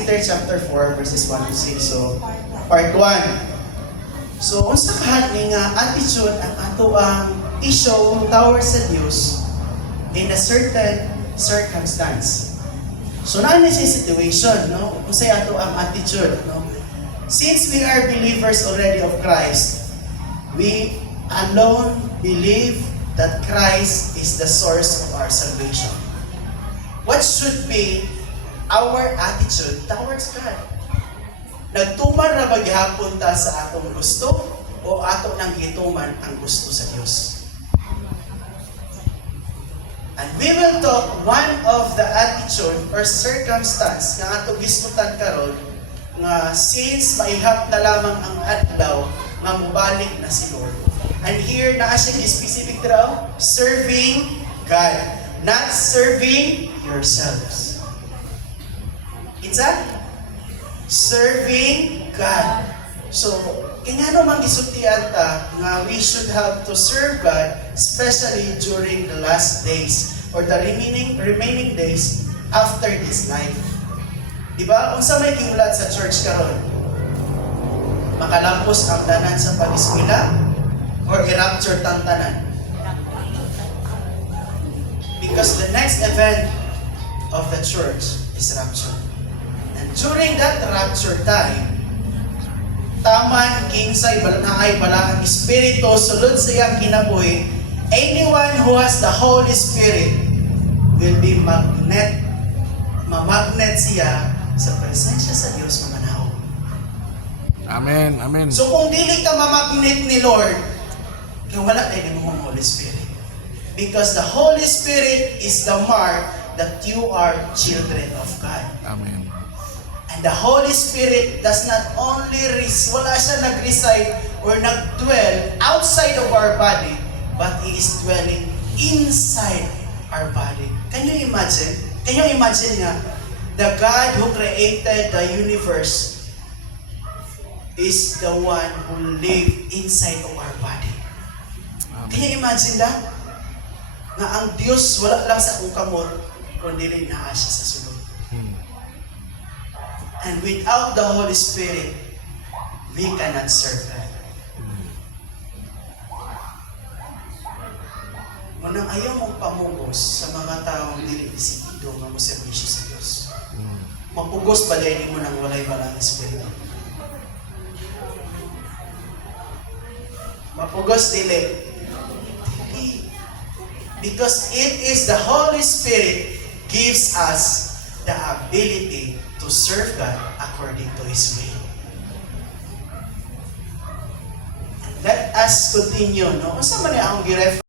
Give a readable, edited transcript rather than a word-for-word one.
Peter chapter 4 verses 1 to 6. So, part 1. So, unsa kahat ni nga attitude ang ato ang i-show towards sa Dios in a certain circumstance. So, na siya situation, no? Unsay ato ang attitude, no? Since we are believers already of Christ, we alone believe that Christ is the source of our salvation. What should be our attitude towards God? Nagtuman ra ba gihapon ta sa atong gusto o ato nang gituman ang gusto sa Dios? And we will talk one of the attitude or circumstance nga ato gisgutan karon nga since maihap na lamang ang adlaw nga mubalik na si Lord. And here na siya specific draw, serving God, not serving yourselves. It's a serving God. So, ingano man gisultian ta nga we should have to serve God, especially during the last days or the remaining days after this life. Diba? Unsa may giulat sa church karon? Makalampos ang tanan sa pag-eskwela or i-rapture tang tanan? Because the next event of the church is rapture. And during that rapture time, taman kinsay naay balahang espiritu sulod sa iyang kinabuhi, anyone who has the Holy Spirit will be mamagnet siya sa presensya sa Diyos nga manaw. Amen, amen. So kung dili ka mamagnet ni Lord, kaya wala tayo ng Holy Spirit. Because the Holy Spirit is the mark that you are children of God. Amen. And the Holy Spirit does not only wala siya nag-reside or nag-dwell outside of our body, but He is dwelling inside our body. Can you imagine? Can you imagine nga, the God who created the universe is the one who lives inside of our body. Amen. Can you imagine that? Na ang Diyos wala lang sa akong kamot, kundi naa siya sa sulod. And without the Holy Spirit, we cannot serve God. Manang ayaw mong pamugos sa mga taong dili disiplido nga mo serbisyo sa Diyos. Mapugos ba din mo nang walay balang Espiritu? Mapugos dili. Because it is the Holy Spirit gives us the ability to serve God according to His will. And let us continue, no? Unsa man ni akong gi-refer